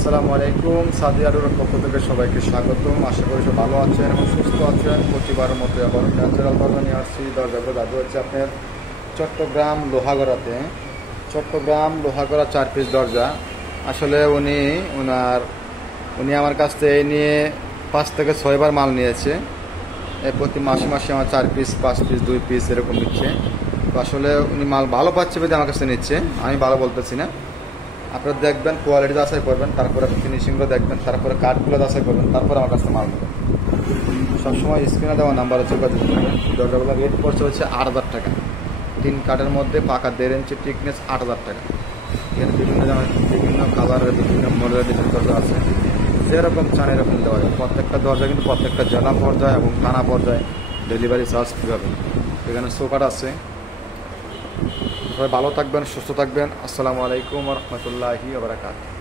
আসসালামু আলাইকুম। সাদি আলুর পক্ষ থেকে সবাইকে স্বাগতম। আশা করি সব ভালো আছেন এবং সুস্থ আছেন। প্রতিবারের মতো আবার ন্যাচারাল দরজা নিয়ে আসছি। দরজাগুলো দাদু হচ্ছে আপনার চট্টগ্রাম লোহাগড়াতে। চট্টগ্রাম লোহাগড়া 4 পিস দরজা। আসলে উনি আমার কাছ থেকে এই নিয়ে 5 থেকে 6 বার মাল নিয়েছে। প্রতি মাসে মাসে আমার 4 পিস 5 পিস 2 পিস এরকম নিচ্ছে। তো আসলে উনি মাল ভালো পাচ্ছে বলে আমার কাছে নিচ্ছে, আমি ভালো বলতেছি না। আপনারা দেখবেন, কোয়ালিটি যাচাই করবেন, তারপরে ফিনিশিংগুলো দেখবেন, তারপরে কাঠগুলো যাচাই করবেন, তারপরে আমার কাছে মাল নেবেন। সবসময় স্ক্রিনে দেওয়া নাম্বারে যোগাযোগ করবেন। দরজাগুলো রেট পড়ছে হচ্ছে 8,000 টাকা। 3 কাঠের মধ্যে পাকা 1.5 ইঞ্চি টিকনেস 8,000 টাকা। এখানে বিভিন্ন কালারের বিভিন্ন মডেলের ডিজাইন দরজা আছে। যেরকম চান এরকম দেওয়া যায়। প্রত্যেকটা দরজা কিন্তু প্রত্যেকটা জেলা পর্যায়ে এবং থানা পর্যায়ে ডেলিভারি চার্জ ফ্রি হবে। এখানে সোফার আছে। সবাই ভালো থাকবেন, সুস্থ থাকবেন। আসসালামু আলাইকুম ওয়া রাহমাতুল্লাহি ওয়া বারাকাতুহু।